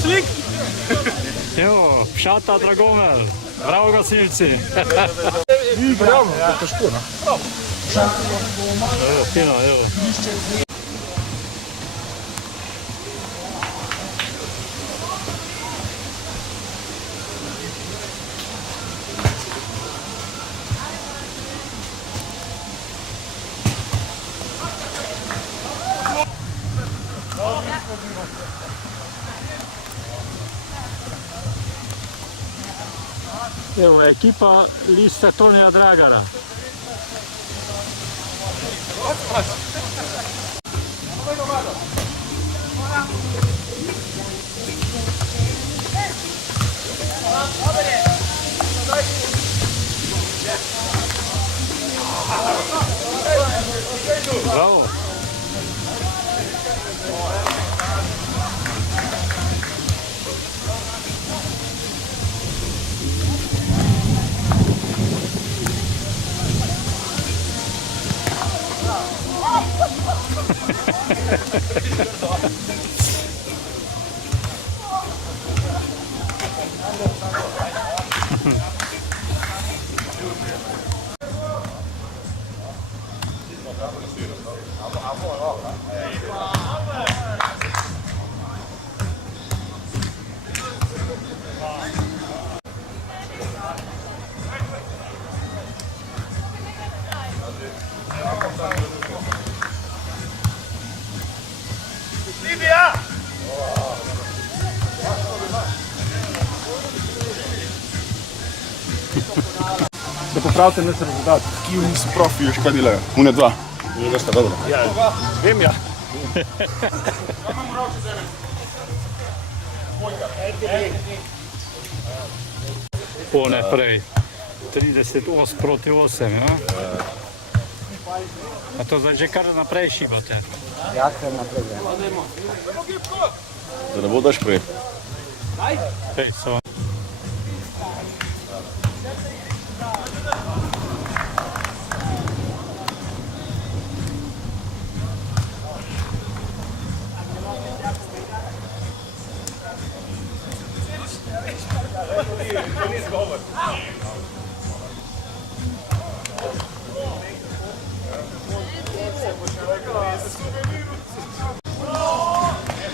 Slik! Jo, Pšata Dragomel, bravo gasilci. Bravo, to je težko, ne? Evo, fino, evo. Evo, ekipa liste Tonija Dragara. Bravo. Da popravite nas rezultat. Ki niso profi, veš kaj delajo? Une dva. Njega sta dobro. Ja, vem ja. Pone prej. 38-8, ja? A to zdaj že kar naprej šibate? Ja, kar naprej. Da ne bo daš prej. Pej, so.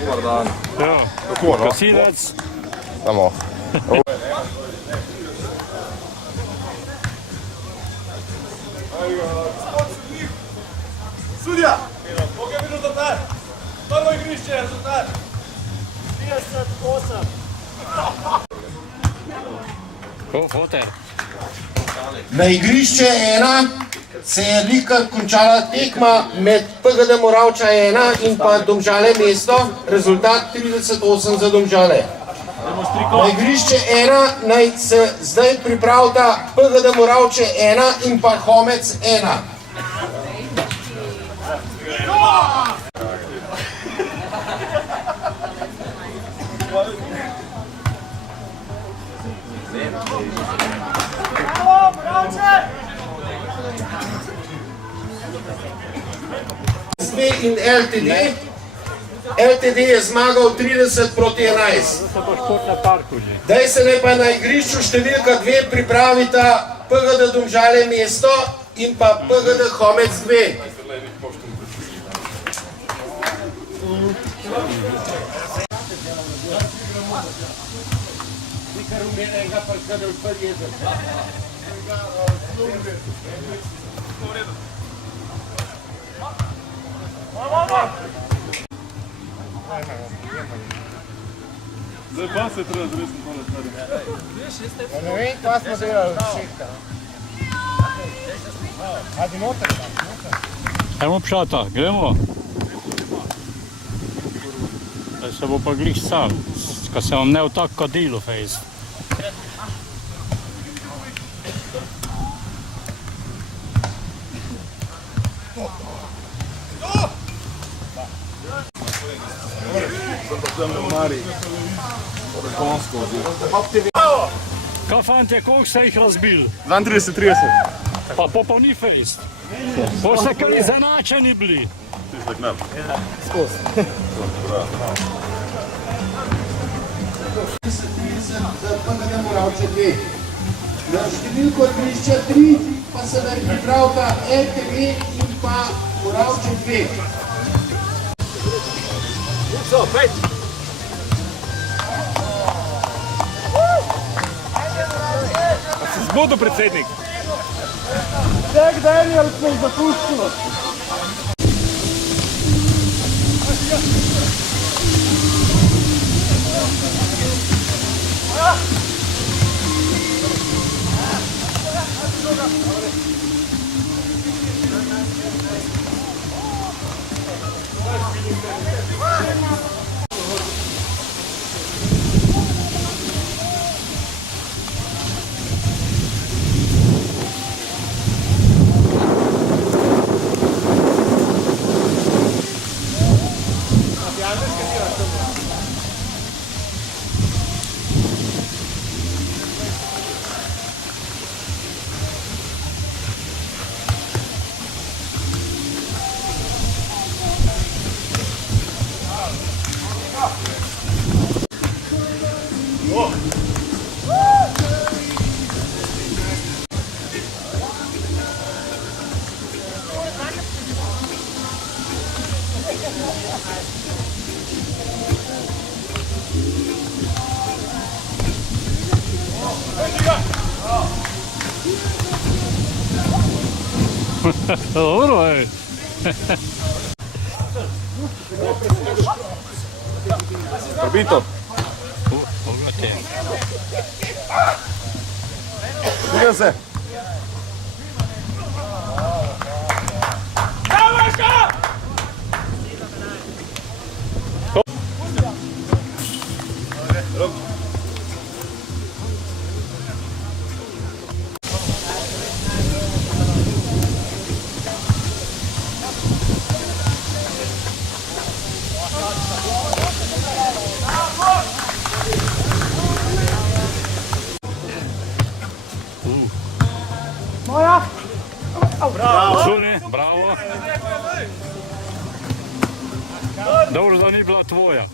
Dobar dan. Jo, Kako, no? gasilec. Samo. Sudja! Koliko je bil rezultat? Prvo igrišče je rezultat. 38. Ko, foter. Na igrišče 1 se je likar končala tekma med PGD Moravča 1 in pa Domžale mesto, rezultat 38 za Domžale. Na igrišče 1 naj se zdaj pripravita PGD Moravče 1 in pa Homec 1. In LTD. LTD je zmagal 30 proti 11. Zdaj se ne pa na igrišču številka 2 pripravita PGD Domžale mesto in pa PGD Homec 2. Zdaj pa se treba zresno tole stvari. Ne vem, kva smo delali vsehta. Hajde noter tam, noter. Ajmo Pšata, gremo. se bo pa glih stal, ko se vam ne v tako kadilo fejst. Kaj fantje, koliko ste jih razbili? 32, 30. Pa po ni fejst. Po ste kar izenačeni bili. Za PGD Moravče 2. Na številko igrišča 3 pa se da pripravka RTV in pa Moravče 2. Zgodno, predsednik. Jack Daniel smo zapustili. Dobro, ej. Prbito. Pogledajte. Vidim se. Suni, bravo. Dobro, da ni bila tvoja.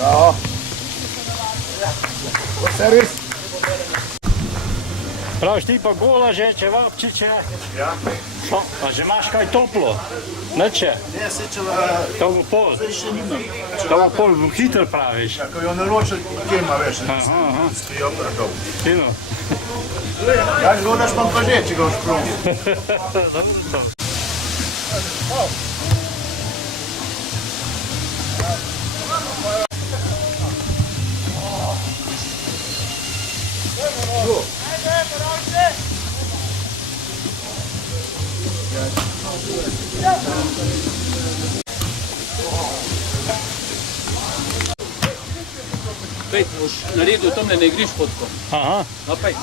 Bravo. Servis. Praviš ti pa gola že, čevapčiče? Ja. Šo, a že imaš kaj toplo? Neče? Ne, se če To bo pol. še nimam. To bo pol hitro praviš. Ko jo naročil, kema veš, Aha, aha. stojijo prekov. Fino. Ja, gledaš pa pa že, če ga ošprom. Dobro to. Pejt, boš naredil tam ne igriš fotko. Aha. No, pejt.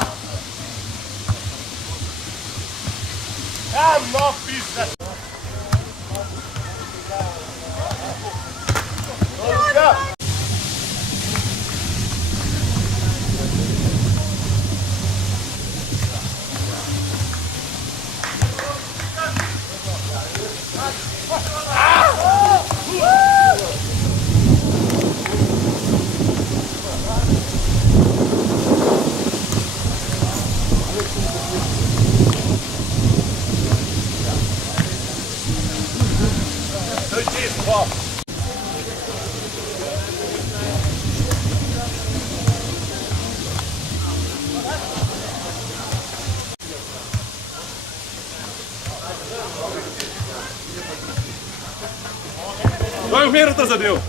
je umiral ta zadev.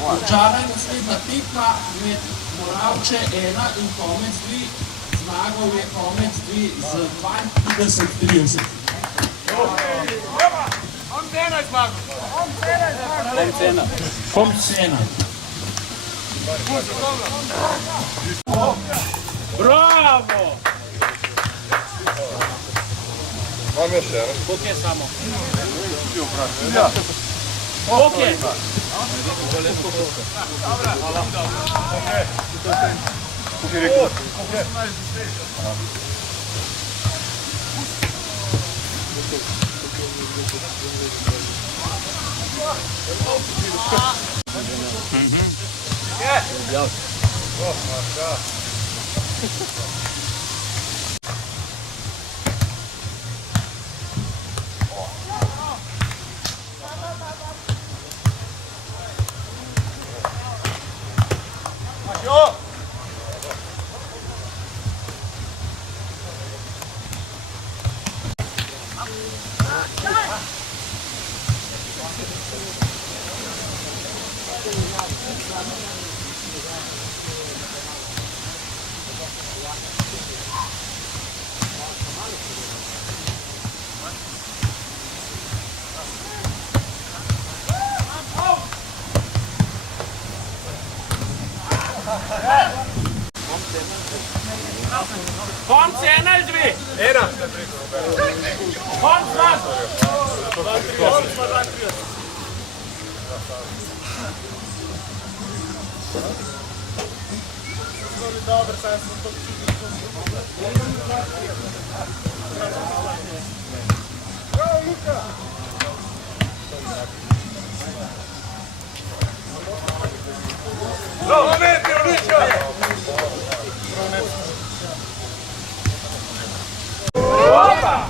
Končala je naslednja tekma med Moravče 1 in Komec 2. Zmagal je Komec 2 z 32-30. Komec 1. Bravo! Imam još jedan. Koliko je samo? Koliko je? Konc 1 ali 2? 1. Konc Bravo, momenti, odlično! Opa!